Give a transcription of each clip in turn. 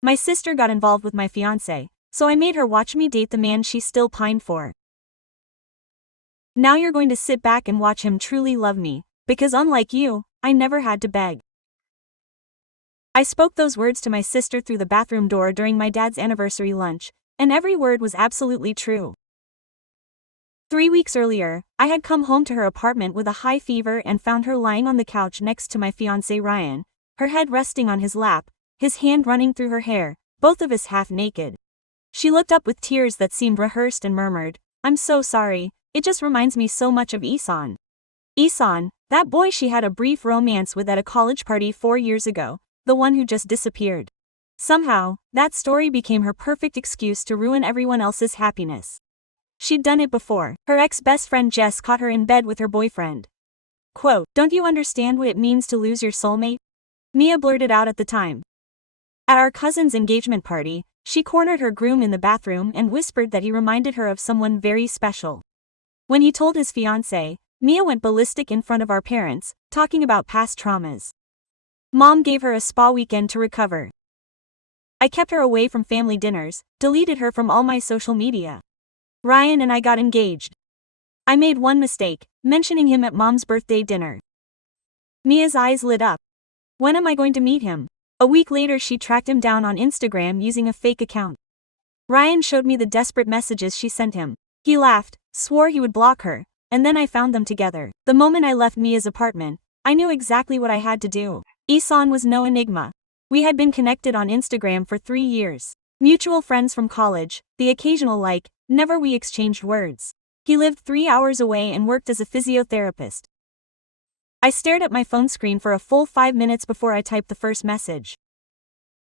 My sister got involved with my fiancé, so I made her watch me date the man she still pined for. Now you're going to sit back and watch him truly love me, because unlike you, I never had to beg. I spoke those words to my sister through the bathroom door during my dad's anniversary lunch, and every word was absolutely true. 3 weeks earlier, I had come home to her apartment with a high fever and found her lying on the couch next to my fiancé Ryan, her head resting on his lap, his hand running through her hair, both of us half naked. She looked up with tears that seemed rehearsed and murmured, "I'm so sorry, it just reminds me so much of Isan." Isan, that boy she had a brief romance with at a college party 4 years ago, the one who just disappeared. Somehow, that story became her perfect excuse to ruin everyone else's happiness. She'd done it before. Her ex-best friend Jess caught her in bed with her boyfriend. Quote, "Don't you understand what it means to lose your soulmate?" Mia blurted out at the time. At our cousin's engagement party, she cornered her groom in the bathroom and whispered that he reminded her of someone very special. When he told his fiancée, Mia went ballistic in front of our parents, talking about past traumas. Mom gave her a spa weekend to recover. I kept her away from family dinners, deleted her from all my social media. Ryan and I got engaged. I made one mistake, mentioning him at Mom's birthday dinner. Mia's eyes lit up. When am I going to meet him? A week later she tracked him down on Instagram using a fake account. Ryan showed me the desperate messages she sent him. He laughed, swore he would block her, and then I found them together. The moment I left Mia's apartment, I knew exactly what I had to do. Isan was no enigma. We had been connected on Instagram for 3 years. Mutual friends from college, the occasional like, never we exchanged words. He lived 3 hours away and worked as a physiotherapist. I stared at my phone screen for a full 5 minutes before I typed the first message.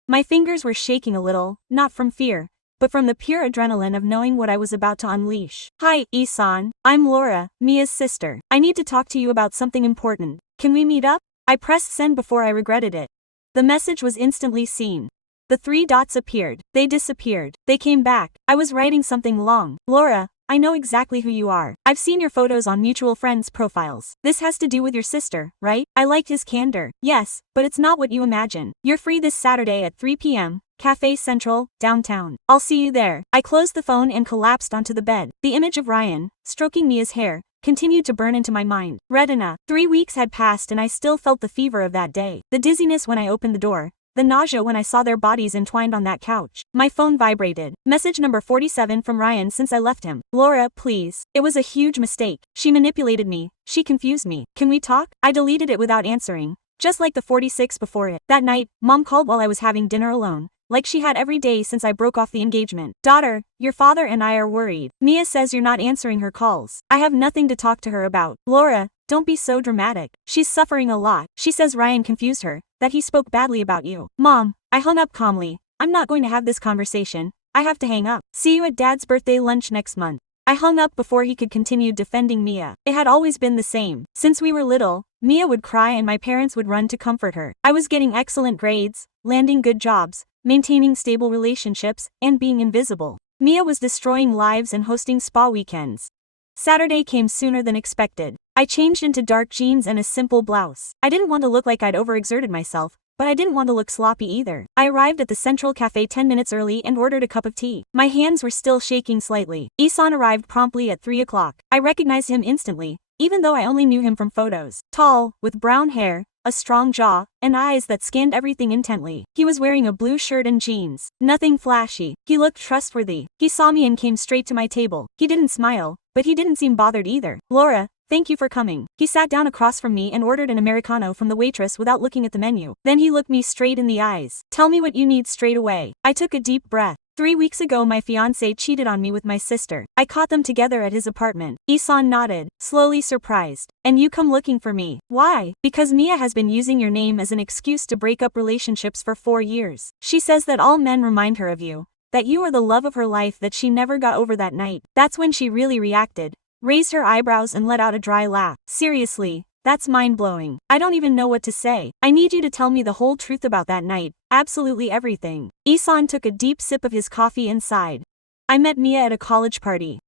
My fingers were shaking a little, not from fear, but from the pure adrenaline of knowing what I was about to unleash. "Hi, Isan, I'm Laura, Mia's sister. I need to talk to you about something important. Can we meet up?" I pressed send before I regretted it. The message was instantly seen. The 3 dots appeared. They disappeared. They came back. I was writing something long. "Laura, I know exactly who you are. I've seen your photos on mutual friends' profiles. This has to do with your sister, right?" I liked his candor. "Yes, but it's not what you imagine. You're free this Saturday at 3 p.m., Cafe Central, downtown. I'll see you there." I closed the phone and collapsed onto the bed. The image of Ryan, stroking Mia's hair, continued to burn into my mind. Retina. 3 weeks had passed and I still felt the fever of that day. The dizziness when I opened the door. The nausea when I saw their bodies entwined on that couch. My phone vibrated. Message number 47 from Ryan since I left him. "Laura, please. It was a huge mistake. She manipulated me. She confused me. Can we talk?" I deleted it without answering, just like the 46 before it. That night, Mom called while I was having dinner alone, like she had every day since I broke off the engagement. "Daughter, your father and I are worried. Mia says you're not answering her calls. I have nothing to talk to her about." "Laura, don't be so dramatic. She's suffering a lot. She says Ryan confused her, that he spoke badly about you." "Mom," I hung up calmly. "I'm not going to have this conversation. I have to hang up. See you at Dad's birthday lunch next month." I hung up before he could continue defending Mia. It had always been the same. Since we were little, Mia would cry and my parents would run to comfort her. I was getting excellent grades, landing good jobs, maintaining stable relationships, and being invisible. Mia was destroying lives and hosting spa weekends. Saturday came sooner than expected. I changed into dark jeans and a simple blouse. I didn't want to look like I'd overexerted myself, but I didn't want to look sloppy either. I arrived at the Central Cafe 10 minutes early and ordered a cup of tea. My hands were still shaking slightly. Isan arrived promptly at 3 o'clock. I recognized him instantly, even though I only knew him from photos. Tall, with brown hair, a strong jaw, and eyes that scanned everything intently. He was wearing a blue shirt and jeans. Nothing flashy. He looked trustworthy. He saw me and came straight to my table. He didn't smile, but he didn't seem bothered either. "Laura, thank you for coming." He sat down across from me and ordered an Americano from the waitress without looking at the menu. Then he looked me straight in the eyes. "Tell me what you need straight away." I took a deep breath. 3 weeks ago my fiancé cheated on me with my sister. I caught them together at his apartment. Isan nodded, slowly surprised. "And you come looking for me. Why?" "Because Mia has been using your name as an excuse to break up relationships for 4 years. She says that all men remind her of you, that you are the love of her life, that she never got over that night." That's when she really reacted, raised her eyebrows and let out a dry laugh. "Seriously, that's mind-blowing. I don't even know what to say. I need you to tell me the whole truth about that night, absolutely everything." Isan took a deep sip of his coffee and sighed. "I met Mia at a college party.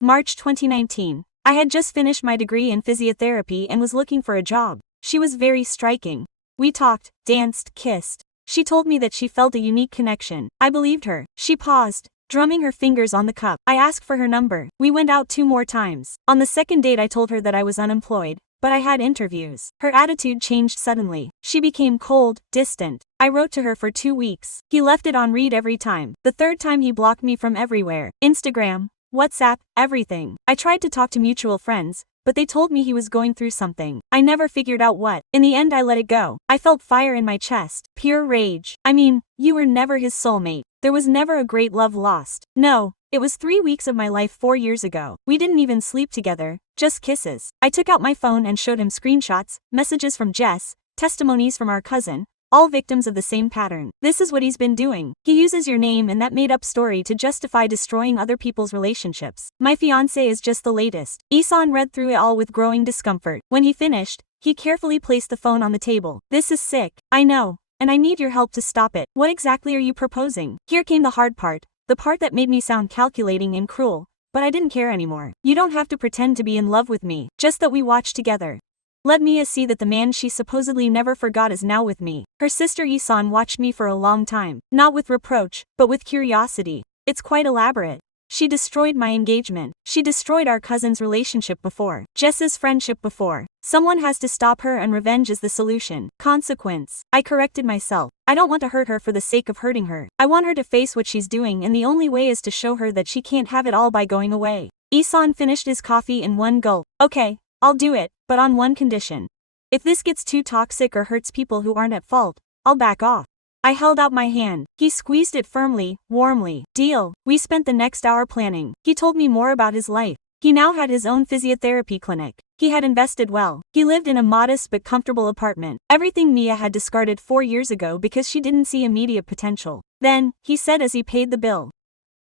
March 2019. I had just finished my degree in physiotherapy and was looking for a job. She was very striking. We talked, danced, kissed. She told me that she felt a unique connection. I believed her. She paused, drumming her fingers on the cup. I asked for her number. We went out 2 more times. On the second date I told her that I was unemployed, but I had interviews. Her attitude changed suddenly. She became cold, distant. I wrote to her for 2 weeks. He left it on read every time. The third time he blocked me from everywhere. Instagram, WhatsApp, everything. I tried to talk to mutual friends, but they told me he was going through something. I never figured out what. In the end I let it go. I felt fire in my chest. Pure rage. I mean, you were never his soulmate. There was never a great love lost. No, it was 3 weeks of my life 4 years ago. We didn't even sleep together, just kisses. I took out my phone and showed him screenshots, messages from Jess, testimonies from our cousin, all victims of the same pattern. This is what he's been doing. He uses your name and that made-up story to justify destroying other people's relationships. My fiancé is just the latest. Isan read through it all with growing discomfort. When he finished, he carefully placed the phone on the table. This is sick. I know, and I need your help to stop it. What exactly are you proposing? Here came the hard part, the part that made me sound calculating and cruel, but I didn't care anymore. You don't have to pretend to be in love with me, just that we watch together. Let Mia see that the man she supposedly never forgot is now with me. Her sister Isan watched me for a long time, not with reproach, but with curiosity. It's quite elaborate. She destroyed my engagement. She destroyed our cousin's relationship before. Jess's friendship before. Someone has to stop her and revenge is the solution. Consequence. I corrected myself. I don't want to hurt her for the sake of hurting her. I want her to face what she's doing and the only way is to show her that she can't have it all by going away. Isan finished his coffee in one gulp. Okay, I'll do it, but on one condition. If this gets too toxic or hurts people who aren't at fault, I'll back off. I held out my hand. He squeezed it firmly, warmly. Deal. We spent the next hour planning. He told me more about his life. He now had his own physiotherapy clinic. He had invested well. He lived in a modest but comfortable apartment. Everything Mia had discarded 4 years ago because she didn't see immediate potential. Then, he said as he paid the bill.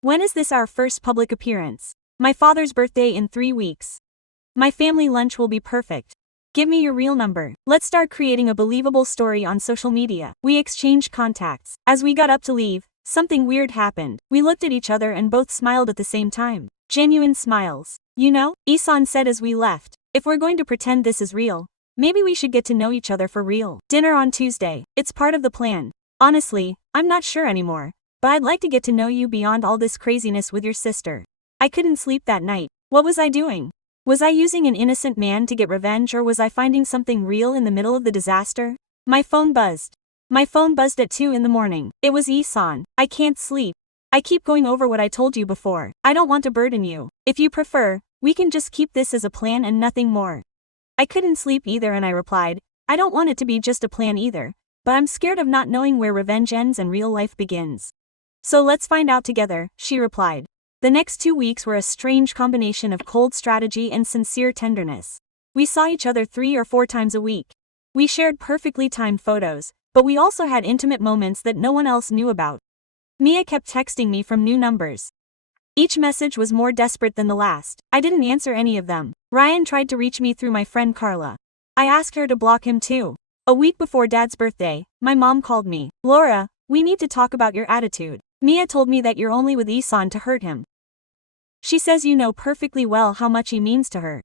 When is this our first public appearance? My father's birthday in 3 weeks. My family lunch will be perfect. Give me your real number. Let's start creating a believable story on social media. We exchanged contacts. As we got up to leave, something weird happened. We looked at each other and both smiled at the same time. Genuine smiles. You know, Isan said as we left, if we're going to pretend this is real, maybe we should get to know each other for real. Dinner on Tuesday. It's part of the plan. Honestly, I'm not sure anymore, but I'd like to get to know you beyond all this craziness with your sister. I couldn't sleep that night. What was I doing? Was I using an innocent man to get revenge or was I finding something real in the middle of the disaster? My phone buzzed. My phone buzzed at 2 in the morning. It was Isan. I can't sleep. I keep going over what I told you before. I don't want to burden you. If you prefer, we can just keep this as a plan and nothing more. I couldn't sleep either and I replied, I don't want it to be just a plan either, but I'm scared of not knowing where revenge ends and real life begins. So let's find out together, she replied. The next 2 weeks were a strange combination of cold strategy and sincere tenderness. We saw each other 3 or 4 times a week. We shared perfectly timed photos, but we also had intimate moments that no one else knew about. Mia kept texting me from new numbers. Each message was more desperate than the last. I didn't answer any of them. Ryan tried to reach me through my friend Carla. I asked her to block him too. A week before Dad's birthday, my mom called me. Laura, we need to talk about your attitude. Mia told me that you're only with Isan to hurt him. She says you know perfectly well how much he means to her.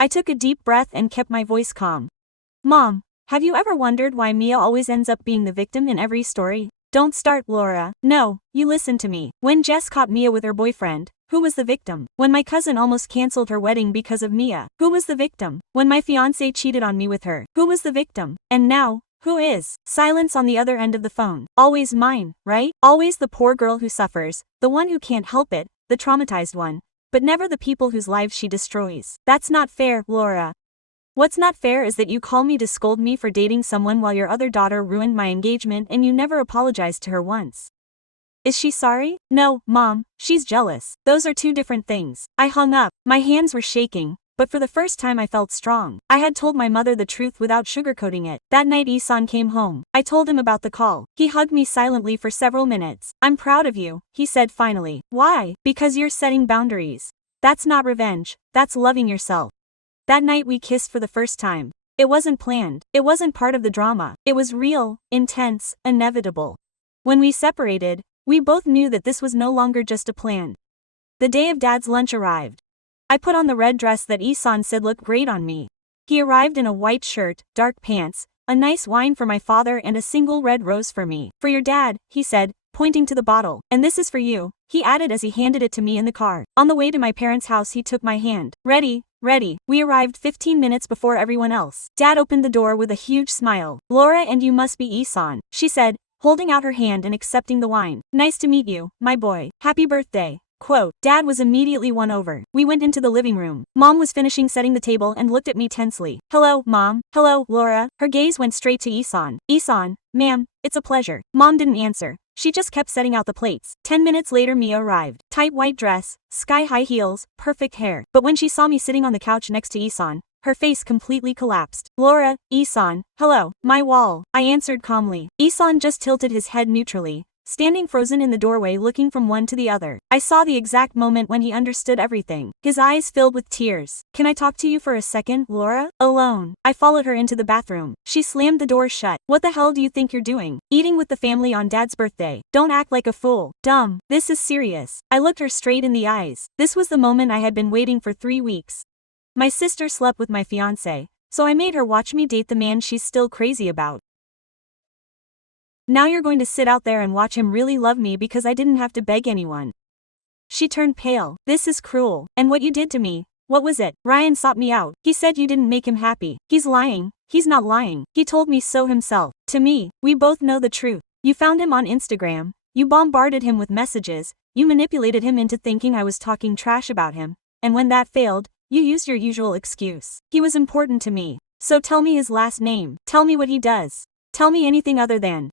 I took a deep breath and kept my voice calm. Mom, have you ever wondered why Mia always ends up being the victim in every story? Don't start, Laura. No, you listen to me. When Jess caught Mia with her boyfriend, who was the victim? When my cousin almost cancelled her wedding because of Mia, who was the victim? When my fiancé cheated on me with her, who was the victim? And now, who is? Silence on the other end of the phone. Always mine, right? Always the poor girl who suffers, the one who can't help it, the traumatized one, but never the people whose lives she destroys. That's not fair, Laura. What's not fair is that you call me to scold me for dating someone while your other daughter ruined my engagement and you never apologized to her once. Is she sorry? No, Mom, she's jealous. Those are 2 different things. I hung up. My hands were shaking, but for the first time I felt strong. I had told my mother the truth without sugarcoating it. That night Isan came home. I told him about the call. He hugged me silently for several minutes. I'm proud of you, he said finally. Why? Because you're setting boundaries. That's not revenge, that's loving yourself. That night we kissed for the first time. It wasn't planned. It wasn't part of the drama. It was real, intense, inevitable. When we separated, we both knew that this was no longer just a plan. The day of Dad's lunch arrived. I put on the red dress that Isan said looked great on me. He arrived in a white shirt, dark pants, a nice wine for my father and a single red rose for me. For your dad, he said, pointing to the bottle. And this is for you, he added as he handed it to me in the car. On the way to my parents' house he took my hand. Ready. We arrived 15 minutes before everyone else. Dad opened the door with a huge smile. Laura, and you must be Isan, she said, holding out her hand and accepting the wine. Nice to meet you, my boy. Happy birthday. Quote. Dad was immediately won over. We went into the living room. Mom was finishing setting the table and looked at me tensely. Hello, Mom. Hello, Laura. Her gaze went straight to Isan. Isan, ma'am, it's a pleasure. Mom didn't answer. She just kept setting out the plates. 10 minutes later Mia arrived. Tight white dress, sky-high heels, perfect hair. But when she saw me sitting on the couch next to Isan, her face completely collapsed. Laura, Isan, hello, my wall, I answered calmly. Isan just tilted his head neutrally, standing frozen in the doorway looking from one to the other. I saw the exact moment when he understood everything. His eyes filled with tears. Can I talk to you for a second, Laura? Alone. I followed her into the bathroom. She slammed the door shut. What the hell do you think you're doing? Eating with the family on Dad's birthday. Don't act like a fool. Dumb. This is serious. I looked her straight in the eyes. This was the moment I had been waiting for 3 weeks. My sister slept with my fiancé, so I made her watch me date the man she's still crazy about. Now you're going to sit out there and watch him really love me because I didn't have to beg anyone. She turned pale. This is cruel. And what you did to me, what was it? Ryan sought me out. He said you didn't make him happy. He's lying. He's not lying. He told me so himself. To me, we both know the truth. You found him on Instagram. You bombarded him with messages. You manipulated him into thinking I was talking trash about him. And when that failed, you used your usual excuse. He was important to me. So tell me his last name. Tell me what he does. Tell me anything other than.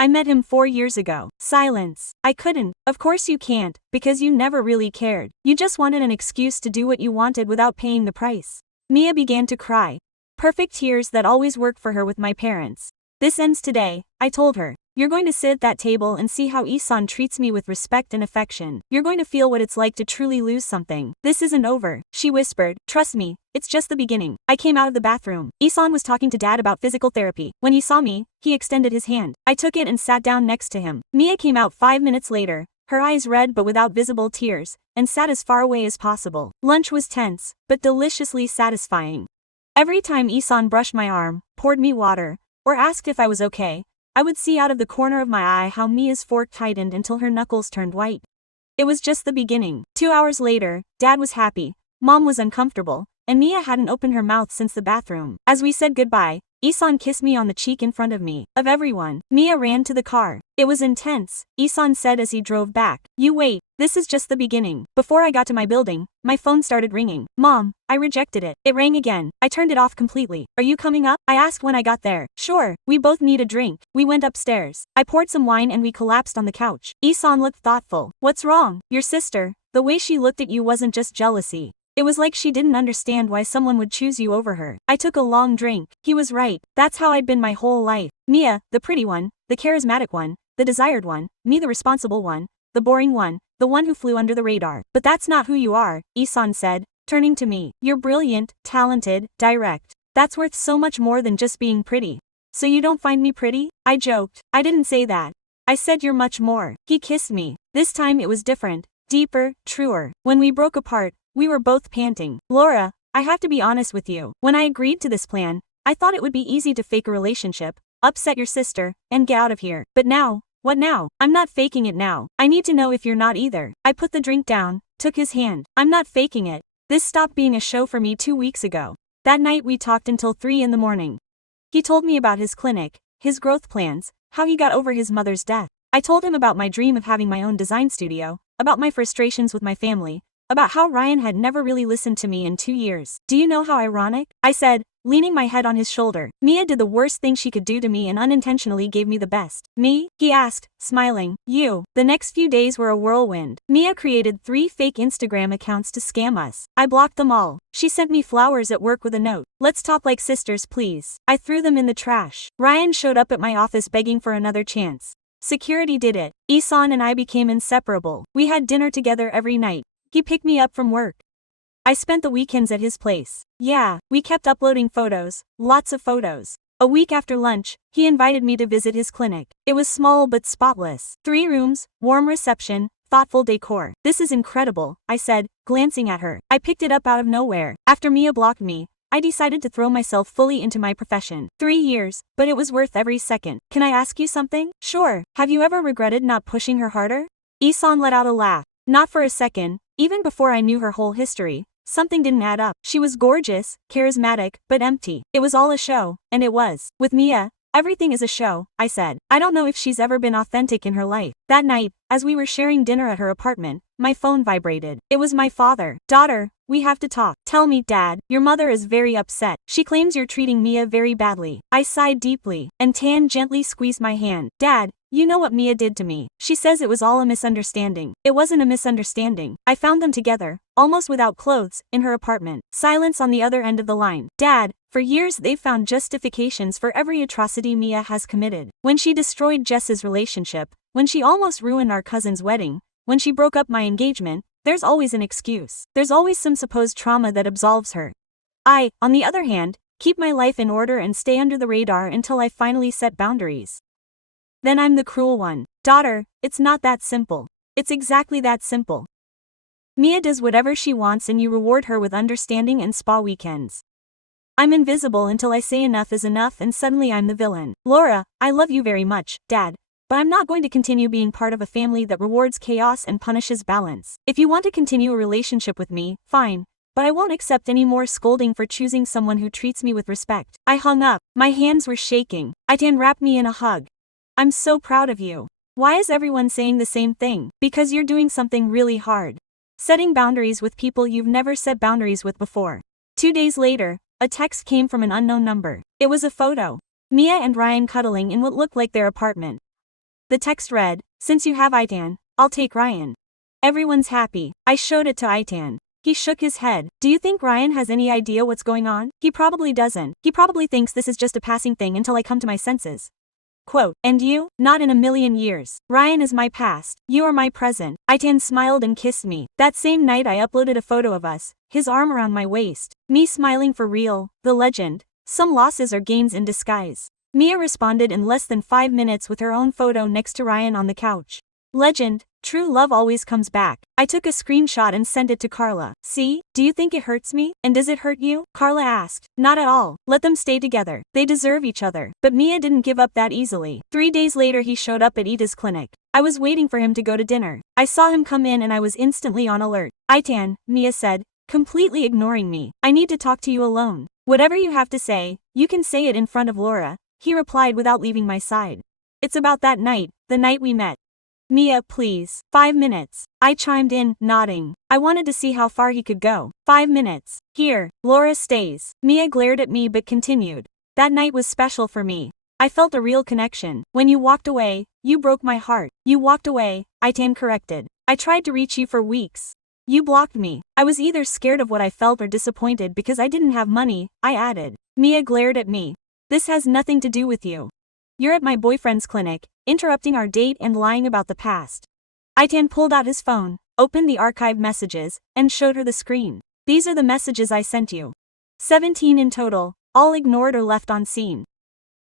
I met him 4 years ago. Silence. I couldn't. Of course you can't, because you never really cared. You just wanted an excuse to do what you wanted without paying the price. Mia began to cry. Perfect tears that always work for her with my parents. This ends today, I told her. You're going to sit at that table and see how Isan treats me with respect and affection. You're going to feel what it's like to truly lose something. This isn't over, she whispered. Trust me, it's just the beginning. I came out of the bathroom. Isan was talking to Dad about physical therapy. When he saw me, he extended his hand. I took it and sat down next to him. Mia came out 5 minutes later, her eyes red but without visible tears, and sat as far away as possible. Lunch was tense, but deliciously satisfying. Every time Isan brushed my arm, poured me water, or asked if I was okay, I would see out of the corner of my eye how Mia's fork tightened until her knuckles turned white. It was just the beginning. 2 hours later, Dad was happy, Mom was uncomfortable, and Mia hadn't opened her mouth since the bathroom. As we said goodbye, Isan kissed me on the cheek in front of me. Of everyone, Mia ran to the car. It was intense, Isan said as he drove back. You wait, this is just the beginning. Before I got to my building, my phone started ringing. Mom, I rejected it. It rang again. I turned it off completely. Are you coming up? I asked when I got there. Sure, we both need a drink. We went upstairs. I poured some wine and we collapsed on the couch. Isan looked thoughtful. What's wrong? Your sister. The way she looked at you wasn't just jealousy. It was like she didn't understand why someone would choose you over her. I took a long drink. He was right. That's how I'd been my whole life. Mia, the pretty one, the charismatic one, the desired one, me the responsible one, the boring one, the one who flew under the radar. But that's not who you are, Isan said, turning to me. You're brilliant, talented, direct. That's worth so much more than just being pretty. So you don't find me pretty? I joked. I didn't say that. I said you're much more. He kissed me. This time it was different, deeper, truer. When we broke apart, we were both panting. Laura, I have to be honest with you. When I agreed to this plan, I thought it would be easy to fake a relationship, upset your sister, and get out of here. But now, what now? I'm not faking it now. I need to know if you're not either. I put the drink down, took his hand. I'm not faking it. This stopped being a show for me 2 weeks ago. That night we talked until 3 in the morning. He told me about his clinic, his growth plans, how he got over his mother's death. I told him about my dream of having my own design studio, about my frustrations with my family, about how Ryan had never really listened to me in 2 years. Do you know how ironic? I said, leaning my head on his shoulder. Mia did the worst thing she could do to me and unintentionally gave me the best. Me? He asked, smiling. You. The next few days were a whirlwind. Mia created 3 fake Instagram accounts to scam us. I blocked them all. She sent me flowers at work with a note. Let's talk like sisters, please. I threw them in the trash. Ryan showed up at my office begging for another chance. Security did it. Isan and I became inseparable. We had dinner together every night. He picked me up from work. I spent the weekends at his place. Yeah, we kept uploading photos, lots of photos. A week after lunch, he invited me to visit his clinic. It was small but spotless. 3 rooms, warm reception, thoughtful decor. This is incredible, I said, glancing at her. I picked it up out of nowhere. After Mia blocked me, I decided to throw myself fully into my profession. 3 years, but it was worth every second. Can I ask you something? Sure. Have you ever regretted not pushing her harder? Isan let out a laugh. Not for a second, even before I knew her whole history. Something didn't add up. She was gorgeous, charismatic, but empty. It was all a show, and it was. With Mia, everything is a show, I said. I don't know if she's ever been authentic in her life. That night, as we were sharing dinner at her apartment, my phone vibrated. It was my father. Daughter, we have to talk. Tell me, Dad, your mother is very upset. She claims you're treating Mia very badly. I sighed deeply, and Tan gently squeezed my hand. Dad, you know what Mia did to me. She says it was all a misunderstanding. It wasn't a misunderstanding. I found them together, almost without clothes, in her apartment. Silence on the other end of the line. Dad, for years they've found justifications for every atrocity Mia has committed. When she destroyed Jess's relationship, when she almost ruined our cousin's wedding, when she broke up my engagement, there's always an excuse. There's always some supposed trauma that absolves her. I, on the other hand, keep my life in order and stay under the radar until I finally set boundaries. Then I'm the cruel one. Daughter, it's not that simple. It's exactly that simple. Mia does whatever she wants and you reward her with understanding and spa weekends. I'm invisible until I say enough is enough and suddenly I'm the villain. Laura, I love you very much, Dad. But I'm not going to continue being part of a family that rewards chaos and punishes balance. If you want to continue a relationship with me, fine. But I won't accept any more scolding for choosing someone who treats me with respect. I hung up. My hands were shaking. Aitan wrapped me in a hug. I'm so proud of you. Why is everyone saying the same thing? Because you're doing something really hard. Setting boundaries with people you've never set boundaries with before. 2 days later, a text came from an unknown number. It was a photo. Mia and Ryan cuddling in what looked like their apartment. The text read, since you have Aitan, I'll take Ryan. Everyone's happy. I showed it to Aitan. He shook his head. Do you think Ryan has any idea what's going on? He probably doesn't. He probably thinks this is just a passing thing until I come to my senses. Quote, and you? Not in a million years. Ryan is my past. You are my present. Aitan smiled and kissed me. That same night I uploaded a photo of us, his arm around my waist. Me smiling for real. The legend. Some losses are gains in disguise. Mia responded in less than 5 minutes with her own photo next to Ryan on the couch. Legend. True love always comes back. I took a screenshot and sent it to Carla. See? Do you think it hurts me? And does it hurt you? Carla asked. Not at all. Let them stay together. They deserve each other. But Mia didn't give up that easily. 3 days later he showed up at Ida's clinic. I was waiting for him to go to dinner. I saw him come in and I was instantly on alert. Aitan, Mia said, completely ignoring me. I need to talk to you alone. Whatever you have to say, you can say it in front of Laura. He replied without leaving my side. It's about that night, the night we met. Mia, please. 5 minutes. I chimed in, nodding. I wanted to see how far he could go. 5 minutes. Here, Laura stays. Mia glared at me but continued. That night was special for me. I felt a real connection. When you walked away, you broke my heart. You walked away, Aitan corrected. I tried to reach you for weeks. You blocked me. I was either scared of what I felt or disappointed because I didn't have money, I added. Mia glared at me. This has nothing to do with you. You're at my boyfriend's clinic, interrupting our date and lying about the past. Aitan pulled out his phone, opened the archived messages, and showed her the screen. These are the messages I sent you. 17 in total, all ignored or left on scene.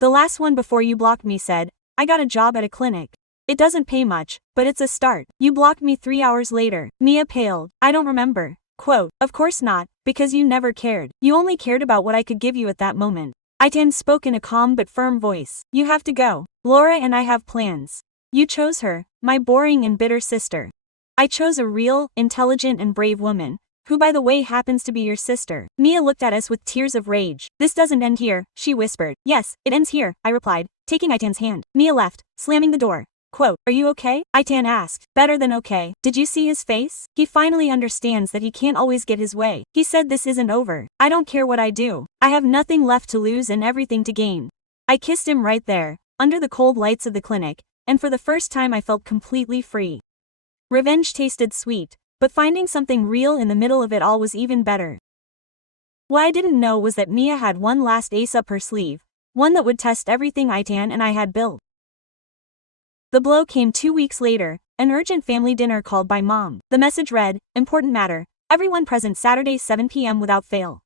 The last one before you blocked me said, I got a job at a clinic. It doesn't pay much, but it's a start. You blocked me 3 hours later. Mia paled. I don't remember. Quote, of course not, because you never cared. You only cared about what I could give you at that moment. Aitan spoke in a calm but firm voice. You have to go. Laura and I have plans. You chose her, my boring and bitter sister. I chose a real, intelligent and brave woman, who by the way happens to be your sister. Mia looked at us with tears of rage. This doesn't end here, she whispered. Yes, it ends here, I replied, taking Aitan's hand. Mia left, slamming the door. Quote, are you okay? Aitan asked. Better than okay. Did you see his face? He finally understands that he can't always get his way. He said this isn't over. I don't care what I do. I have nothing left to lose and everything to gain. I kissed him right there, under the cold lights of the clinic, and for the first time I felt completely free. Revenge tasted sweet, but finding something real in the middle of it all was even better. What I didn't know was that Mia had one last ace up her sleeve, one that would test everything Aitan and I had built. The blow came 2 weeks later, an urgent family dinner called by Mom. The message read, important matter, everyone present Saturday 7 p.m. without fail.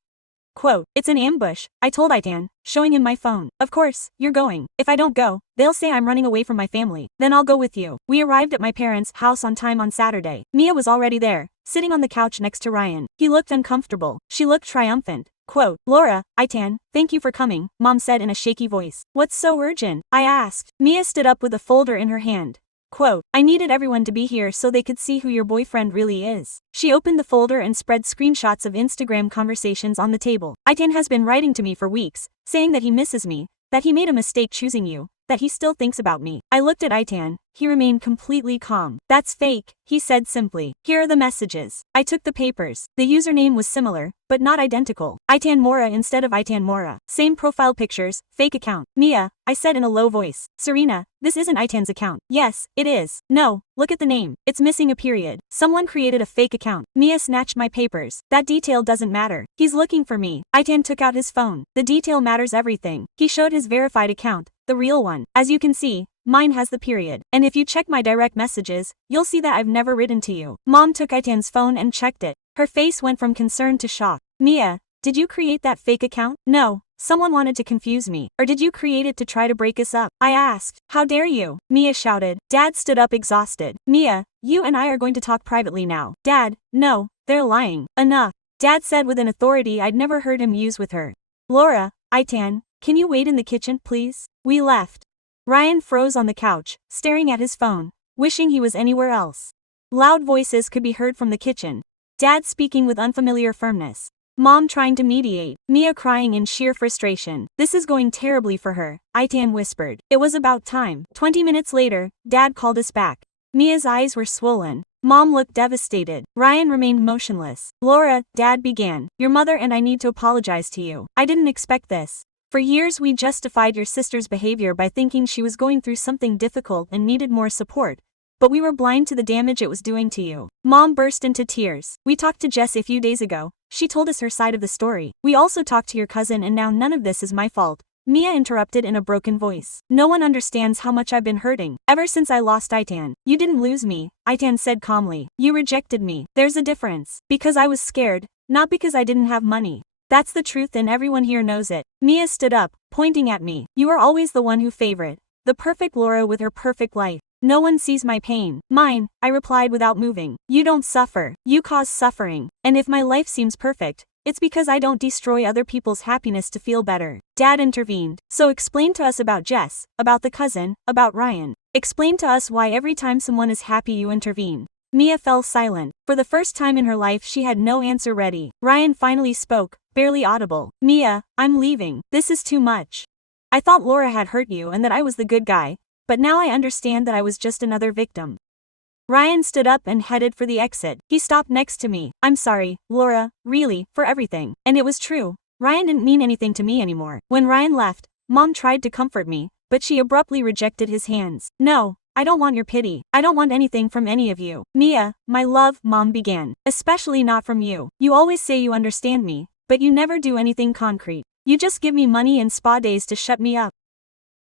Quote, it's an ambush, I told Aitan, showing him my phone. Of course, you're going. If I don't go, they'll say I'm running away from my family. Then I'll go with you. We arrived at my parents' house on time on Saturday. Mia was already there, sitting on the couch next to Ryan. He looked uncomfortable. She looked triumphant. Quote, Laura, Itan, thank you for coming, Mom said in a shaky voice. What's so urgent? I asked. Mia stood up with a folder in her hand. Quote, I needed everyone to be here so they could see who your boyfriend really is. She opened the folder and spread screenshots of Instagram conversations on the table. Itan has been writing to me for weeks, saying that he misses me, that he made a mistake choosing you, that he still thinks about me. I looked at Itan. He remained completely calm. That's fake, he said simply. Here are the messages. I took the papers. The username was similar, but not identical. Itan Mora instead of Itan Mora. Same profile pictures, fake account. Mia, I said in a low voice. Serena, this isn't Itan's account. Yes, it is. No, look at the name. It's missing a period. Someone created a fake account. Mia snatched my papers. That detail doesn't matter. He's looking for me. Itan took out his phone. The detail matters everything. He showed his verified account, the real one. As you can see, mine has the period. And if you check my direct messages, you'll see that I've never written to you. Mom took Itan's phone and checked it. Her face went from concern to shock. Mia, did you create that fake account? No, someone wanted to confuse me. Or did you create it to try to break us up? I asked. How dare you? Mia shouted. Dad stood up exhausted. Mia, you and I are going to talk privately now. Dad, no, they're lying. Enough. Dad said with an authority I'd never heard him use with her. Laura, Itan, can you wait in the kitchen, please? We left. Ryan froze on the couch, staring at his phone, wishing he was anywhere else. Loud voices could be heard from the kitchen. Dad speaking with unfamiliar firmness. Mom trying to mediate. Mia crying in sheer frustration. This is going terribly for her, Itan whispered. It was about time. 20 minutes later, Dad called us back. Mia's eyes were swollen. Mom looked devastated. Ryan remained motionless. Laura, Dad began. Your mother and I need to apologize to you. I didn't expect this. For years we justified your sister's behavior by thinking she was going through something difficult and needed more support, but we were blind to the damage it was doing to you. Mom burst into tears. We talked to Jess a few days ago. She told us her side of the story. We also talked to your cousin and now none of this is my fault. Mia interrupted in a broken voice. No one understands how much I've been hurting. Ever since I lost Itan. You didn't lose me, Itan said calmly. You rejected me. There's a difference. Because I was scared, not because I didn't have money. That's the truth and everyone here knows it. Mia stood up, pointing at me. You are always the one who favored. The perfect Laura with her perfect life. No one sees my pain. Mine, I replied without moving. You don't suffer. You cause suffering. And if my life seems perfect, it's because I don't destroy other people's happiness to feel better. Dad intervened. So explain to us about Jess, about the cousin, about Ryan. Explain to us why every time someone is happy you intervene. Mia fell silent. For the first time in her life she had no answer ready. Ryan finally spoke, barely audible. Mia, I'm leaving. This is too much. I thought Laura had hurt you and that I was the good guy, but now I understand that I was just another victim. Ryan stood up and headed for the exit. He stopped next to me. I'm sorry, Laura, really, for everything. And it was true. Ryan didn't mean anything to me anymore. When Ryan left, Mom tried to comfort me, but she abruptly rejected his hands. No, I don't want your pity. I don't want anything from any of you. Mia, my love, Mom began. Especially not from you. You always say you understand me, but you never do anything concrete. You just give me money and spa days to shut me up.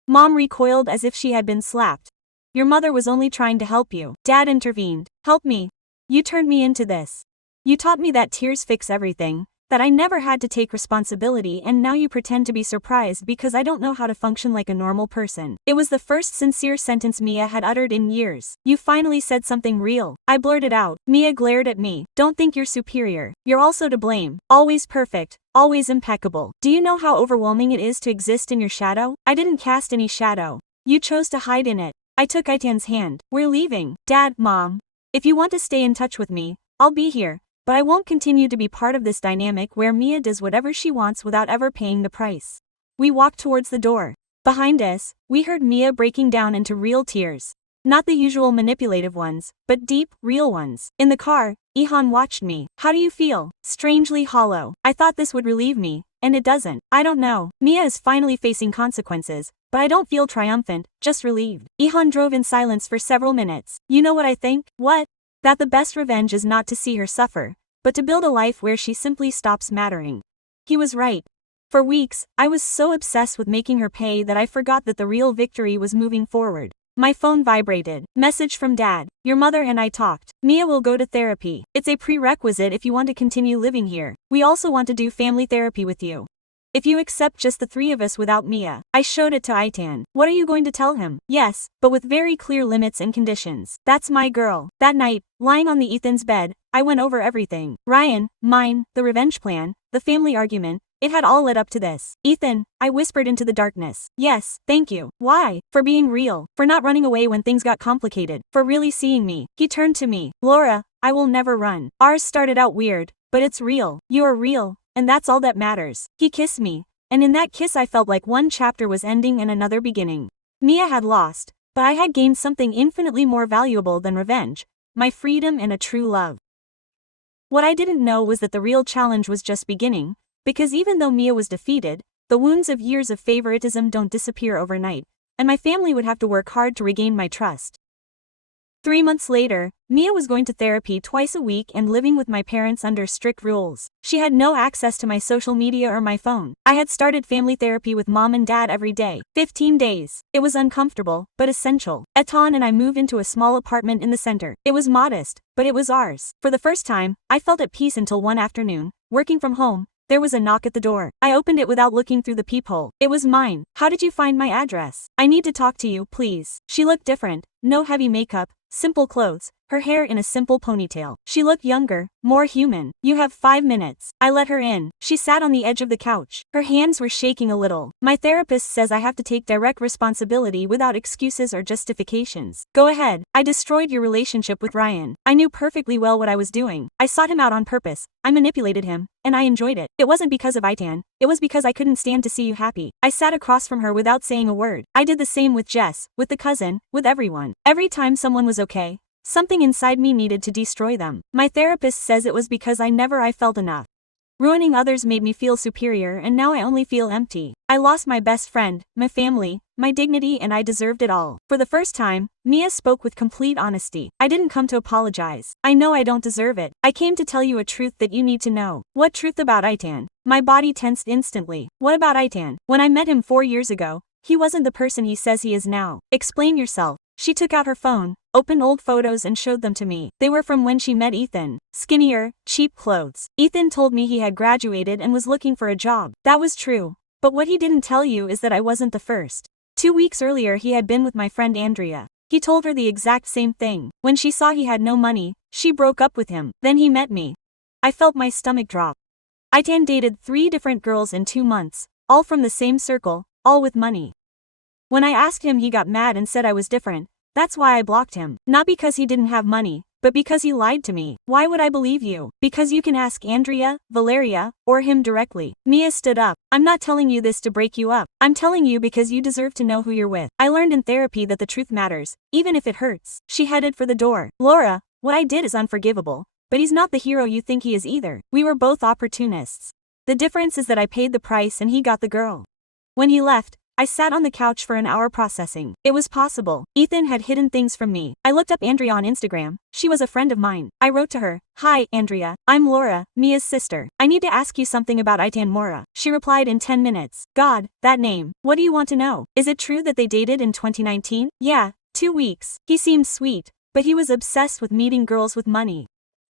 Mom recoiled as if she had been slapped. Your mother was only trying to help you. Dad intervened. Help me. You turned me into this. You taught me that tears fix everything, that I never had to take responsibility, and now you pretend to be surprised because I don't know how to function like a normal person. It was the first sincere sentence Mia had uttered in years. You finally said something real. I blurted out. Mia glared at me. Don't think you're superior. You're also to blame. Always perfect. Always impeccable. Do you know how overwhelming it is to exist in your shadow? I didn't cast any shadow. You chose to hide in it. I took Itan's hand. We're leaving. Dad, Mom. If you want to stay in touch with me, I'll be here. But I won't continue to be part of this dynamic where Mia does whatever she wants without ever paying the price. We walked towards the door. Behind us, we heard Mia breaking down into real tears. Not the usual manipulative ones, but deep, real ones. In the car, Ihan watched me. How do you feel? Strangely hollow. I thought this would relieve me, and it doesn't. I don't know. Mia is finally facing consequences, but I don't feel triumphant, just relieved. Ihan drove in silence for several minutes. You know what I think? What? That the best revenge is not to see her suffer, but to build a life where she simply stops mattering. He was right. For weeks, I was so obsessed with making her pay that I forgot that the real victory was moving forward. My phone vibrated. Message from Dad. Your mother and I talked. Mia will go to therapy. It's a prerequisite if you want to continue living here. We also want to do family therapy with you. If you accept just the three of us without Mia. I showed it to Itan. What are you going to tell him? Yes, but with very clear limits and conditions. That's my girl. That night, lying on the Ethan's bed, I went over everything. Ryan, mine, the revenge plan, the family argument, It had all led up to this. Ethan, I whispered into the darkness. Yes, thank you. Why? For being real. For not running away when things got complicated. For really seeing me. He turned to me. Laura, I will never run. Ours started out weird, but it's real. You are real, and that's all that matters. He kissed me, and in that kiss I felt like one chapter was ending and another beginning. Mia had lost, but I had gained something infinitely more valuable than revenge, my freedom and a true love. What I didn't know was that the real challenge was just beginning, because even though Mia was defeated, the wounds of years of favoritism don't disappear overnight, and my family would have to work hard to regain my trust. 3 months later, Mia was going to therapy twice a week and living with my parents under strict rules. She had no access to my social media or my phone. I had started family therapy with mom and dad every day. 15 days. It was uncomfortable, but essential. Etan and I moved into a small apartment in the center. It was modest, but it was ours. For the first time, I felt at peace until one afternoon, working from home, there was a knock at the door. I opened it without looking through the peephole. It was mine. How did you find my address? I need to talk to you, please. She looked different. No heavy makeup, simple clothes, her hair in a simple ponytail. She looked younger, more human. You have 5 minutes. I let her in. She sat on the edge of the couch. Her hands were shaking a little. My therapist says I have to take direct responsibility without excuses or justifications. Go ahead. I destroyed your relationship with Ryan. I knew perfectly well what I was doing. I sought him out on purpose. I manipulated him, and I enjoyed it. It wasn't because of Itan. It was because I couldn't stand to see you happy. I sat across from her without saying a word. I did the same with Jess, with the cousin, with everyone. Every time someone was okay, something inside me needed to destroy them. My therapist says it was because I felt enough. Ruining others made me feel superior, and now I only feel empty. I lost my best friend, my family, my dignity, and I deserved it all. For the first time, Mia spoke with complete honesty. I didn't come to apologize. I know I don't deserve it. I came to tell you a truth that you need to know. What truth about Itan? My body tensed instantly. What about Itan? When I met him 4 years ago, he wasn't the person he says he is now. Explain yourself. She took out her phone, opened old photos and showed them to me. They were from when she met Ethan. Skinnier, cheap clothes. Ethan told me he had graduated and was looking for a job. That was true. But what he didn't tell you is that I wasn't the first. 2 weeks earlier he had been with my friend Andrea. He told her the exact same thing. When she saw he had no money, she broke up with him. Then he met me. I felt my stomach drop. Itan dated 3 different girls in 2 months, all from the same circle, all with money. When I asked him, he got mad and said I was different. That's why I blocked him. Not because he didn't have money, but because he lied to me. Why would I believe you? Because you can ask Andrea, Valeria, or him directly. Mia stood up. I'm not telling you this to break you up. I'm telling you because you deserve to know who you're with. I learned in therapy that the truth matters, even if it hurts. She headed for the door. Laura, what I did is unforgivable, but he's not the hero you think he is either. We were both opportunists. The difference is that I paid the price and he got the girl. When he left, I sat on the couch for an hour processing. It was possible. Ethan had hidden things from me. I looked up Andrea on Instagram. She was a friend of mine. I wrote to her, "Hi, Andrea. I'm Laura, Mia's sister. I need to ask you something about Itan Mora." She replied in 10 minutes. God, that name. What do you want to know? Is it true that they dated in 2019? Yeah, 2 weeks. He seemed sweet, but he was obsessed with meeting girls with money.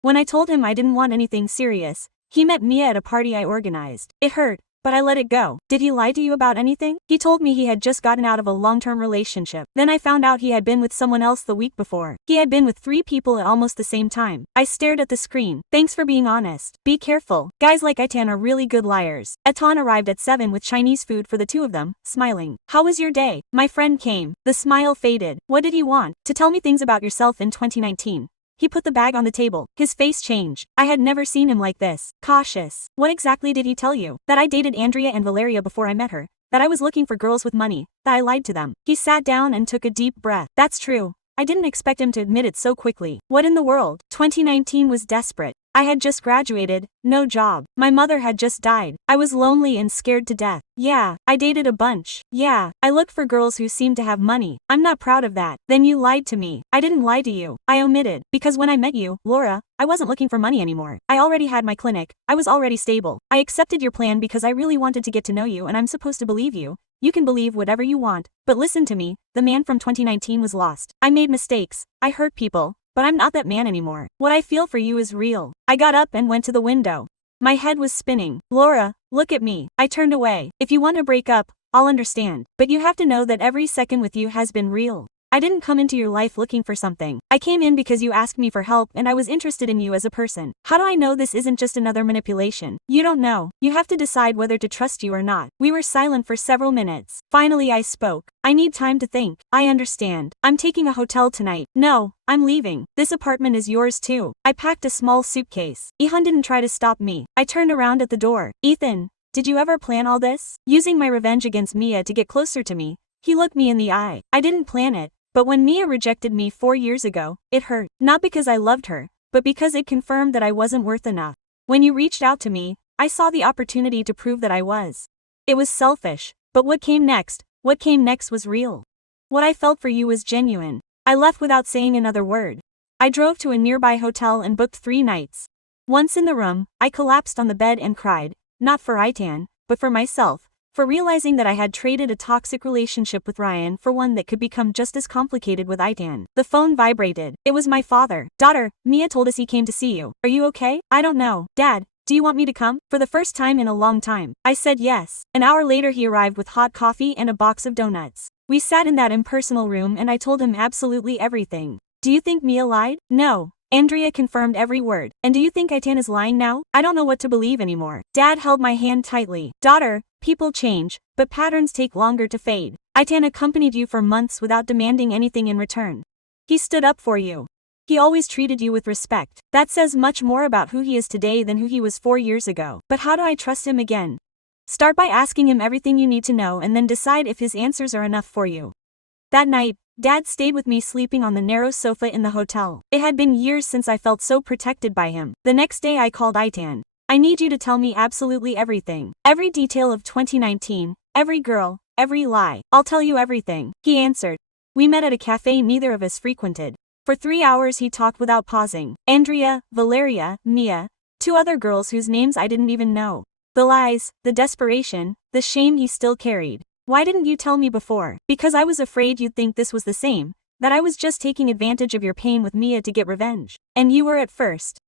When I told him I didn't want anything serious, he met Mia at a party I organized. It hurt, but I let it go. Did he lie to you about anything? He told me he had just gotten out of a long-term relationship. Then I found out he had been with someone else the week before. He had been with 3 people at almost the same time. I stared at the screen. Thanks for being honest. Be careful. Guys like Itan are really good liars. Etan arrived at 7 with Chinese food for the 2 of them, smiling. How was your day? My friend came. The smile faded. What did he want? To tell me things about yourself in 2019. He put the bag on the table. His face changed. I had never seen him like this. Cautious. What exactly did he tell you? That I dated Andrea and Valeria before I met her. That I was looking for girls with money. That I lied to them. He sat down and took a deep breath. That's true. I didn't expect him to admit it so quickly. What in the world? 2019 was desperate. I had just graduated, no job. My mother had just died. I was lonely and scared to death. Yeah, I dated a bunch. Yeah, I looked for girls who seemed to have money. I'm not proud of that. Then you lied to me. I didn't lie to you. I omitted. Because when I met you, Laura, I wasn't looking for money anymore. I already had my clinic. I was already stable. I accepted your plan because I really wanted to get to know you, and I'm supposed to believe you. You can believe whatever you want, but listen to me. The man from 2019 was lost. I made mistakes. I hurt people. But I'm not that man anymore. What I feel for you is real. I got up and went to the window. My head was spinning. Laura, look at me. I turned away. If you want to break up, I'll understand. But you have to know that every second with you has been real. I didn't come into your life looking for something. I came in because you asked me for help and I was interested in you as a person. How do I know this isn't just another manipulation? You don't know. You have to decide whether to trust you or not. We were silent for several minutes. Finally I spoke. I need time to think. I understand. I'm taking a hotel tonight. No, I'm leaving. This apartment is yours too. I packed a small suitcase. Ethan didn't try to stop me. I turned around at the door. Ethan, did you ever plan all this? Using my revenge against Mia to get closer to me. He looked me in the eye. I didn't plan it. But when Mia rejected me 4 years ago, it hurt. Not because I loved her, but because it confirmed that I wasn't worth enough. When you reached out to me, I saw the opportunity to prove that I was. It was selfish, but what came next was real. What I felt for you was genuine. I left without saying another word. I drove to a nearby hotel and booked 3 nights. Once in the room, I collapsed on the bed and cried, not for Itan, but for myself. For realizing that I had traded a toxic relationship with Ryan for one that could become just as complicated with Itan. The phone vibrated. It was my father. Daughter, Mia told us he came to see you. Are you okay? I don't know. Dad, do you want me to come? For the first time in a long time. I said yes. An hour later he arrived with hot coffee and a box of donuts. We sat in that impersonal room and I told him absolutely everything. Do you think Mia lied? No. Andrea confirmed every word. And do you think Itan is lying now? I don't know what to believe anymore. Dad held my hand tightly. Daughter, people change, but patterns take longer to fade. Itan accompanied you for months without demanding anything in return. He stood up for you. He always treated you with respect. That says much more about who he is today than who he was 4 years ago. But how do I trust him again? Start by asking him everything you need to know and then decide if his answers are enough for you. That night, Dad stayed with me sleeping on the narrow sofa in the hotel. It had been years since I felt so protected by him. The next day I called Itan. I need you to tell me absolutely everything. Every detail of 2019, every girl, every lie. I'll tell you everything. He answered. We met at a cafe neither of us frequented. For 3 hours he talked without pausing. Andrea, Valeria, Mia, 2 other girls whose names I didn't even know. The lies, the desperation, the shame he still carried. Why didn't you tell me before? Because I was afraid you'd think this was the same, that I was just taking advantage of your pain with Mia to get revenge. And you were at first.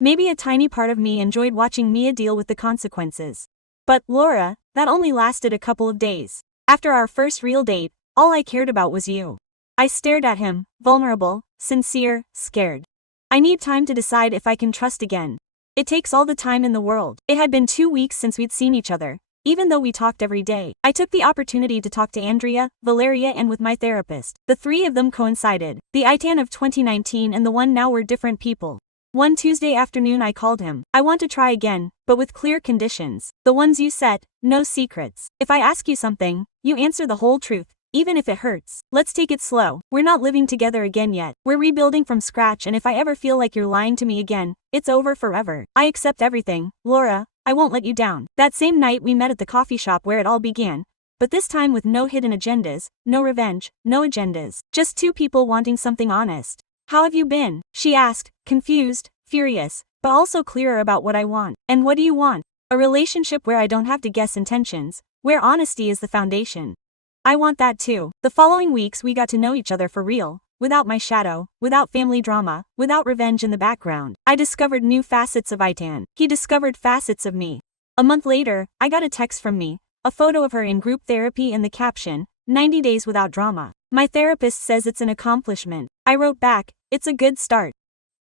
Maybe a tiny part of me enjoyed watching Mia deal with the consequences. But, Laura, that only lasted a couple of days. After our first real date, all I cared about was you. I stared at him, vulnerable, sincere, scared. I need time to decide if I can trust again. It takes all the time in the world. It had been 2 weeks since we'd seen each other. Even though we talked every day, I took the opportunity to talk to Andrea, Valeria and with my therapist. The 3 of them coincided. The Itan of 2019 and the one now were different people. One Tuesday afternoon I called him. I want to try again, but with clear conditions. The ones you set, no secrets. If I ask you something, you answer the whole truth, even if it hurts. Let's take it slow. We're not living together again yet. We're rebuilding from scratch and if I ever feel like you're lying to me again, it's over forever. I accept everything, Laura. I won't let you down. That same night we met at the coffee shop where it all began, but this time with no hidden agendas, no revenge, no agendas. Just 2 people wanting something honest. How have you been? She asked, confused, furious, but also clearer about what I want. And what do you want? A relationship where I don't have to guess intentions, where honesty is the foundation. I want that too. The following weeks we got to know each other for real. Without my shadow, without family drama, without revenge in the background. I discovered new facets of Itan. He discovered facets of me. A month later, I got a text from me, a photo of her in group therapy and the caption, 90 days without drama. My therapist says it's an accomplishment. I wrote back, it's a good start.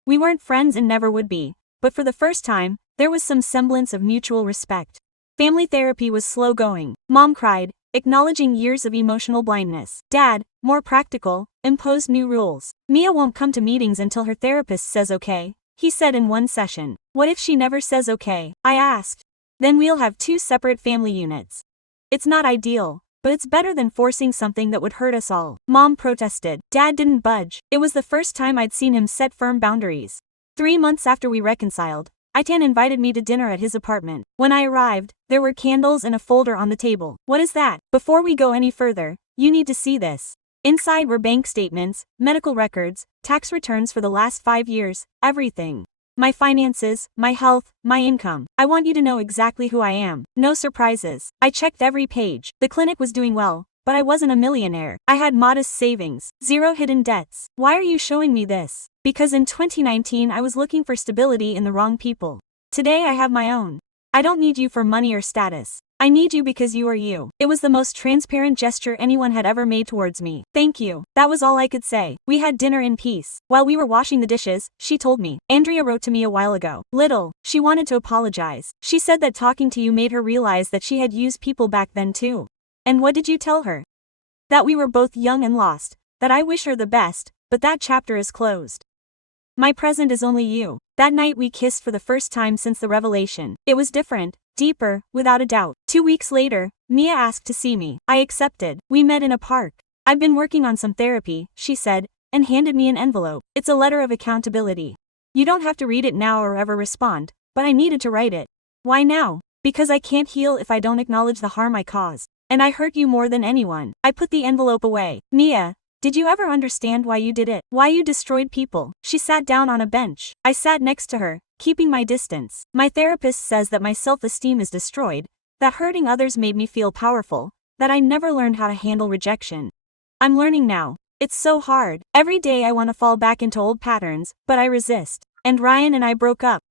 We weren't friends and never would be, but for the first time, there was some semblance of mutual respect. Family therapy was slow going. Mom cried, acknowledging years of emotional blindness. Dad, more practical, imposed new rules. Mia won't come to meetings until her therapist says okay, he said in one session. What if she never says okay? I asked. Then we'll have 2 separate family units. It's not ideal, but it's better than forcing something that would hurt us all. Mom protested. Dad didn't budge. It was the first time I'd seen him set firm boundaries. 3 months after we reconciled, Itan invited me to dinner at his apartment. When I arrived, there were candles and a folder on the table. What is that? Before we go any further, you need to see this. Inside were bank statements, medical records, tax returns for the last 5 years, everything. My finances, my health, my income. I want you to know exactly who I am. No surprises. I checked every page. The clinic was doing well, but I wasn't a millionaire. I had modest savings, 0 hidden debts. Why are you showing me this? Because in 2019 I was looking for stability in the wrong people. Today I have my own. I don't need you for money or status. I need you because you are you. It was the most transparent gesture anyone had ever made towards me. Thank you. That was all I could say. We had dinner in peace. While we were washing the dishes, she told me, Andrea wrote to me a while ago. Little. She wanted to apologize. She said that talking to you made her realize that she had used people back then too. And what did you tell her? That we were both young and lost. That I wish her the best, but that chapter is closed. My present is only you. That night we kissed for the first time since the revelation. It was different, deeper, without a doubt. 2 weeks later, Mia asked to see me. I accepted. We met in a park. I've been working on some therapy, she said, and handed me an envelope. It's a letter of accountability. You don't have to read it now or ever respond, but I needed to write it. Why now? Because I can't heal if I don't acknowledge the harm I caused. And I hurt you more than anyone. I put the envelope away. Mia, did you ever understand why you did it? Why you destroyed people? She sat down on a bench. I sat next to her, keeping my distance. My therapist says that my self-esteem is destroyed, that hurting others made me feel powerful, that I never learned how to handle rejection. I'm learning now. It's so hard. Every day I want to fall back into old patterns, but I resist. And Ryan and I broke up.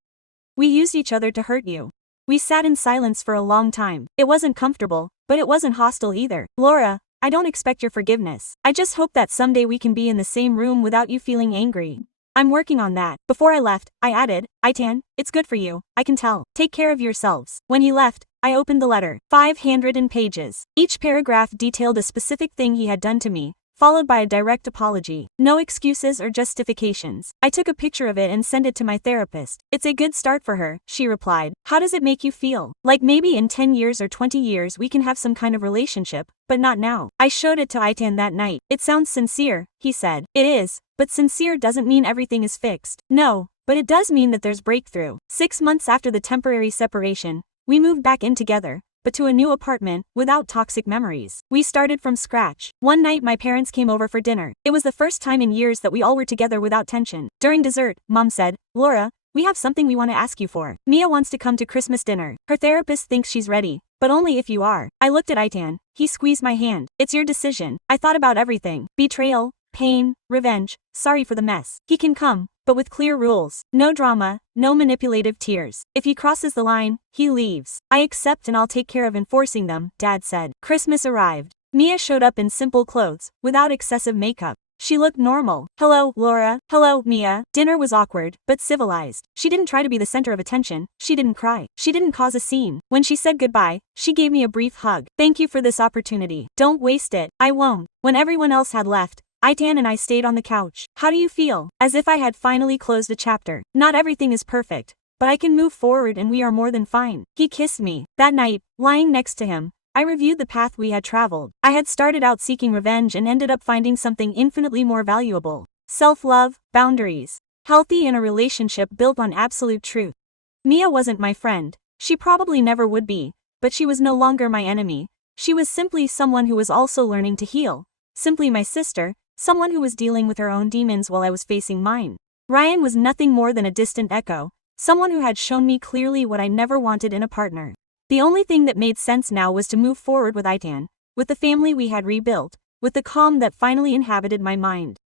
We used each other to hurt you. We sat in silence for a long time. It wasn't comfortable, but it wasn't hostile either. Laura, I don't expect your forgiveness. I just hope that someday we can be in the same room without you feeling angry. I'm working on that. Before I left, I added, Itan, it's good for you, I can tell. Take care of yourselves. When he left, I opened the letter. 500 pages. Each paragraph detailed a specific thing he had done to me, followed by a direct apology. No excuses or justifications. I took a picture of it and sent it to my therapist. It's a good start for her, she replied. How does it make you feel? Like maybe in 10 years or 20 years we can have some kind of relationship, but not now. I showed it to Itan that night. It sounds sincere, he said. It is, but sincere doesn't mean everything is fixed. No, but it does mean that there's breakthrough. 6 months after the temporary separation, we moved back in together, but to a new apartment, without toxic memories. We started from scratch. One night my parents came over for dinner. It was the first time in years that we all were together without tension. During dessert, Mom said, Laura, we have something we want to ask you for. Mia wants to come to Christmas dinner. Her therapist thinks she's ready, but only if you are. I looked at Itan. He squeezed my hand. It's your decision. I thought about everything. Betrayal, pain, revenge, sorry for the mess. He can come, but with clear rules. No drama, no manipulative tears. If he crosses the line, he leaves. I accept and I'll take care of enforcing them, Dad said. Christmas arrived. Mia showed up in simple clothes, without excessive makeup. She looked normal. Hello, Laura. Hello, Mia. Dinner was awkward, but civilized. She didn't try to be the center of attention. She didn't cry. She didn't cause a scene. When she said goodbye, she gave me a brief hug. Thank you for this opportunity. Don't waste it. I won't. When everyone else had left, Itan and I stayed on the couch. How do you feel? As if I had finally closed a chapter. Not everything is perfect, but I can move forward and we are more than fine. He kissed me. That night, lying next to him, I reviewed the path we had traveled. I had started out seeking revenge and ended up finding something infinitely more valuable. Self-love, boundaries. Healthy in a relationship built on absolute truth. Mia wasn't my friend. She probably never would be, but she was no longer my enemy. She was simply someone who was also learning to heal. Simply my sister. Someone who was dealing with her own demons while I was facing mine. Ryan was nothing more than a distant echo, someone who had shown me clearly what I never wanted in a partner. The only thing that made sense now was to move forward with Itan, with the family we had rebuilt, with the calm that finally inhabited my mind.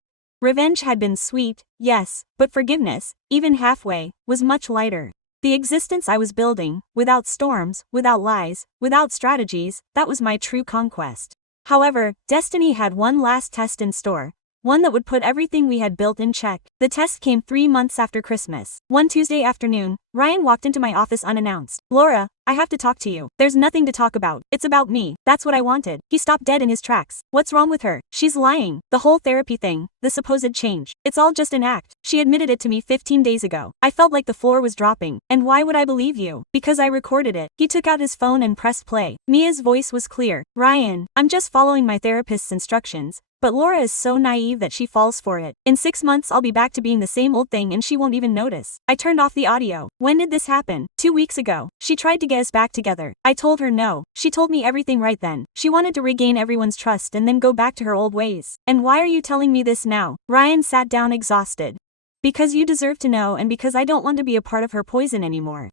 Revenge had been sweet, yes, but forgiveness, even halfway, was much lighter. The existence I was building, without storms, without lies, without strategies, that was my true conquest. However, destiny had one last test in store, one that would put everything we had built in check. The test came 3 months after Christmas. One Tuesday afternoon, Ryan walked into my office unannounced. Laura, I have to talk to you. There's nothing to talk about. It's about me. That's what I wanted. He stopped dead in his tracks. What's wrong with her? She's lying. The whole therapy thing, the supposed change. It's all just an act. She admitted it to me 15 days ago. I felt like the floor was dropping. And why would I believe you? Because I recorded it. He took out his phone and pressed play. Mia's voice was clear. Ryan, I'm just following my therapist's instructions. But Laura is so naive that she falls for it. In 6 months I'll be back to being the same old thing and she won't even notice. I turned off the audio. When did this happen? 2 weeks ago. She tried to get us back together. I told her no. She told me everything right then. She wanted to regain everyone's trust and then go back to her old ways. And why are you telling me this now? Ryan sat down exhausted. Because you deserve to know and because I don't want to be a part of her poison anymore.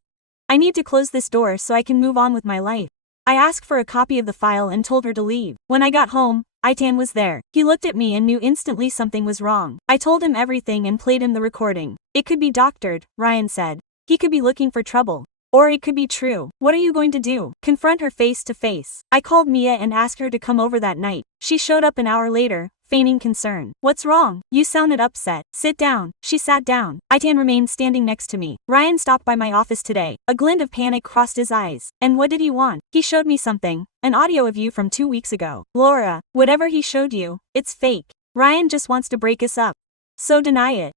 I need to close this door so I can move on with my life. I asked for a copy of the file and told her to leave. When I got home, Itan was there. He looked at me and knew instantly something was wrong. I told him everything and played him the recording. It could be doctored, Ryan said. He could be looking for trouble. Or it could be true. What are you going to do? Confront her face to face. I called Mia and asked her to come over that night. She showed up an hour later, feigning concern. What's wrong? You sounded upset. Sit down. She sat down. Aitan remained standing next to me. Ryan stopped by my office today. A glint of panic crossed his eyes. And what did he want? He showed me something. An audio of you from 2 weeks ago. Laura, whatever he showed you, it's fake. Ryan just wants to break us up. So deny it.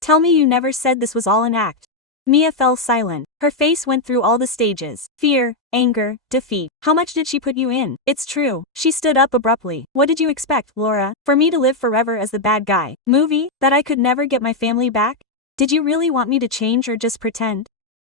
Tell me you never said this was all an act. Mia fell silent. Her face went through all the stages. Fear, anger, defeat. How much did she put you in? It's true. She stood up abruptly. What did you expect, Laura? For me to live forever as the bad guy? Movie? That I could never get my family back? Did you really want me to change or just pretend?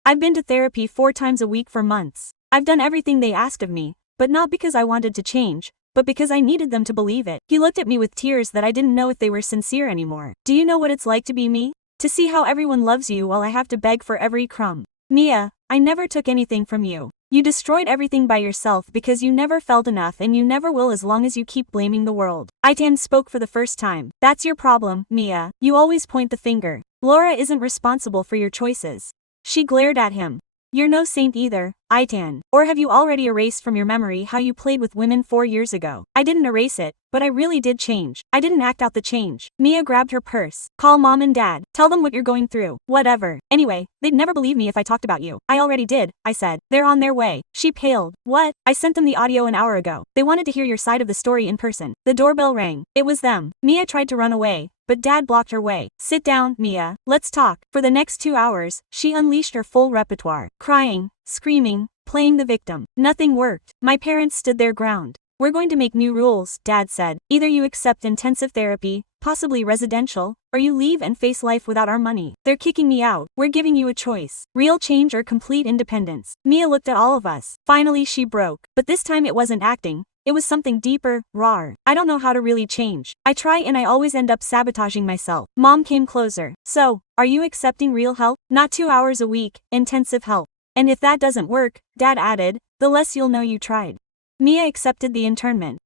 I've been to therapy 4 times a week for months. I've done everything they asked of me, but not because I wanted to change, but because I needed them to believe it. He looked at me with tears that I didn't know if they were sincere anymore. Do you know what it's like to be me? To see how everyone loves you while I have to beg for every crumb. Mia, I never took anything from you. You destroyed everything by yourself because you never felt enough and you never will as long as you keep blaming the world. Aitan spoke for the first time. That's your problem, Mia. You always point the finger. Laura isn't responsible for your choices. She glared at him. You're no saint either, Aitan. Or have you already erased from your memory how you played with women 4 years ago? I didn't erase it, but I really did change. I didn't act out the change. Mia grabbed her purse. Call mom and dad. Tell them what you're going through. Whatever. Anyway, they'd never believe me if I talked about you. I already did, I said. They're on their way. She paled. What? I sent them the audio an hour ago. They wanted to hear your side of the story in person. The doorbell rang. It was them. Mia tried to run away, but dad blocked her way. Sit down, Mia. Let's talk. For the next 2 hours, she unleashed her full repertoire. Crying, screaming, playing the victim. Nothing worked. My parents stood their ground. We're going to make new rules, Dad said. Either you accept intensive therapy, possibly residential, or you leave and face life without our money. They're kicking me out. We're giving you a choice. Real change or complete independence. Mia looked at all of us. Finally she broke. But this time it wasn't acting. It was something deeper, rawer. I don't know how to really change. I try and I always end up sabotaging myself. Mom came closer. So, are you accepting real help? Not 2 hours a week, intensive help. And if that doesn't work, Dad added, the less you'll know you tried. Mia accepted the internment.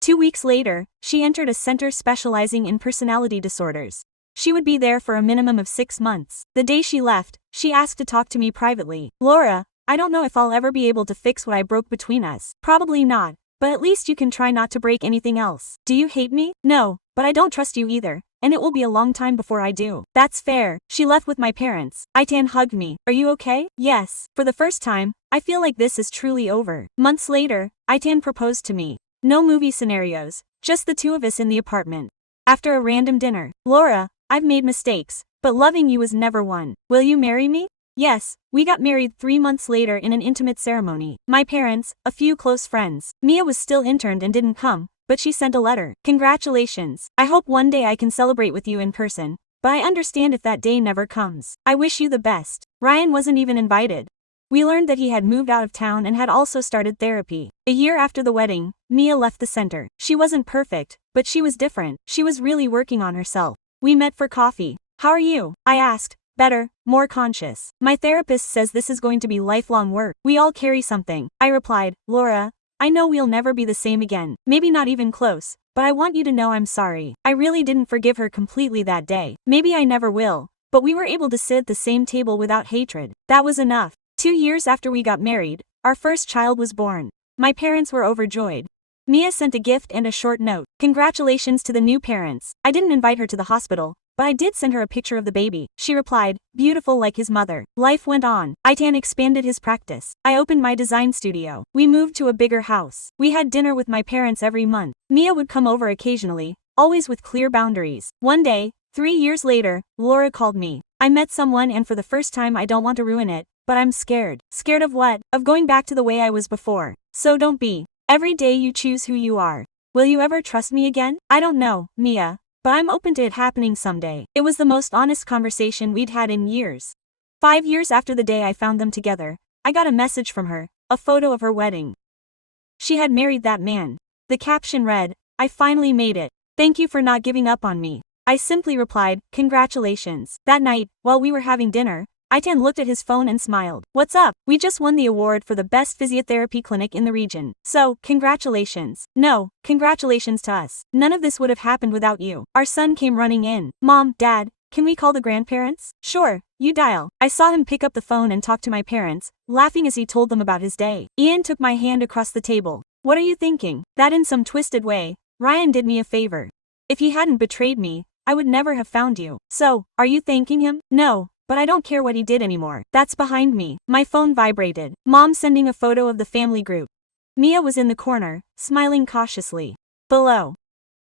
2 weeks later, she entered a center specializing in personality disorders. She would be there for a minimum of 6 months. The day she left, she asked to talk to me privately. Laura, I don't know if I'll ever be able to fix what I broke between us. Probably not, but at least you can try not to break anything else. Do you hate me? No, but I don't trust you either. And it will be a long time before I do. That's fair. She left with my parents. Aitan hugged me. Are you okay? Yes. For the first time, I feel like this is truly over. Months later, Aitan proposed to me. No movie scenarios, just the 2 of us in the apartment. After a random dinner. Laura, I've made mistakes, but loving you was never one. Will you marry me? Yes, we got married 3 months later in an intimate ceremony. My parents, a few close friends. Mia was still interned and didn't come, but she sent a letter. Congratulations. I hope one day I can celebrate with you in person, but I understand if that day never comes. I wish you the best. Ryan wasn't even invited. We learned that he had moved out of town and had also started therapy. A year after the wedding, Mia left the center. She wasn't perfect, but she was different. She was really working on herself. We met for coffee. How are you? I asked. Better, more conscious. My therapist says this is going to be lifelong work. We all carry something. I replied, Laura, I know we'll never be the same again. Maybe not even close, but I want you to know I'm sorry. I really didn't forgive her completely that day. Maybe I never will, but we were able to sit at the same table without hatred. That was enough. 2 years after we got married, our first child was born. My parents were overjoyed. Mia sent a gift and a short note. Congratulations to the new parents. I didn't invite her to the hospital, but I did send her a picture of the baby. She replied, beautiful like his mother. Life went on. Aitan expanded his practice. I opened my design studio. We moved to a bigger house. We had dinner with my parents every month. Mia would come over occasionally, always with clear boundaries. One day, 3 years later, Laura called me. I met someone and for the first time I don't want to ruin it, but I'm scared. Scared of what? Of going back to the way I was before. So don't be. Every day you choose who you are. Will you ever trust me again? I don't know, Mia. But I'm open to it happening someday. It was the most honest conversation we'd had in years. 5 years after the day I found them together, I got a message from her, a photo of her wedding. She had married that man. The caption read, I finally made it. Thank you for not giving up on me. I simply replied, congratulations. That night, while we were having dinner, Aitan looked at his phone and smiled. What's up? We just won the award for the best physiotherapy clinic in the region. So, congratulations. No, congratulations to us. None of this would have happened without you. Our son came running in. Mom, Dad, Can we call the grandparents? Sure, you dial. I saw him pick up the phone and talk to my parents, laughing as he told them about his day. Ian took my hand across the table. What are you thinking? That in some twisted way, Ryan did me a favor. If he hadn't betrayed me, I would never have found you. So, are you thanking him? No, but I don't care what he did anymore. That's behind me. My phone vibrated. Mom sending a photo of the family group. Mia was in the corner, smiling cautiously. Below.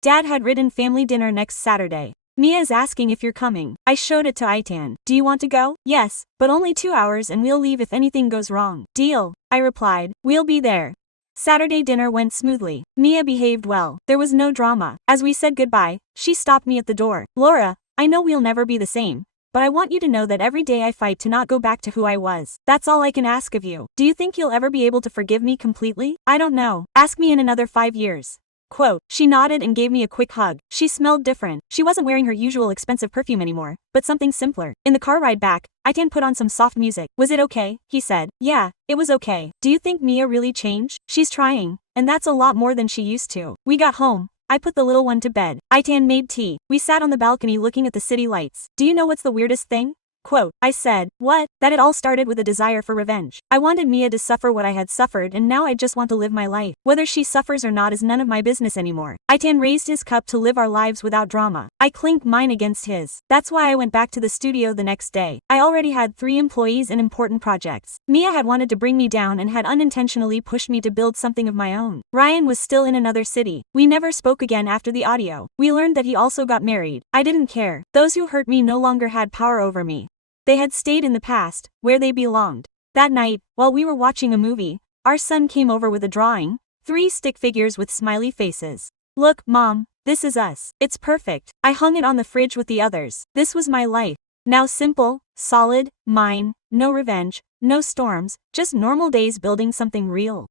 Dad had written family dinner next Saturday. Mia is asking if you're coming. I showed it to Itan. Do you want to go? Yes, but only 2 hours and we'll leave if anything goes wrong. Deal, I replied. We'll be there. Saturday dinner went smoothly. Mia behaved well. There was no drama. As we said goodbye, she stopped me at the door. Laura, I know we'll never be the same, but I want you to know that every day I fight to not go back to who I was. That's all I can ask of you. Do you think you'll ever be able to forgive me completely? I don't know. Ask me in another 5 years. Quote. She nodded and gave me a quick hug. She smelled different. She wasn't wearing her usual expensive perfume anymore, but something simpler. In the car ride back, Itan put on some soft music. Was it okay? He said. Yeah, it was okay. Do you think Mia really changed? She's trying, and that's a lot more than she used to. We got home. I put the little one to bed. Itan made tea. We sat on the balcony looking at the city lights. Do you know what's the weirdest thing? Quote. I said. What? That it all started with a desire for revenge. I wanted Mia to suffer what I had suffered and now I just want to live my life. Whether she suffers or not is none of my business anymore. Itan raised his cup to live our lives without drama. I clinked mine against his. That's why I went back to the studio the next day. I already had 3 employees and important projects. Mia had wanted to bring me down and had unintentionally pushed me to build something of my own. Ryan was still in another city. We never spoke again after the audio. We learned that he also got married. I didn't care. Those who hurt me no longer had power over me. They had stayed in the past, where they belonged. That night, while we were watching a movie, our son came over with a drawing, 3 stick figures with smiley faces. Look, Mom, this is us. It's perfect. I hung it on the fridge with the others. This was my life. Now simple, solid, mine, no revenge, no storms, just normal days building something real.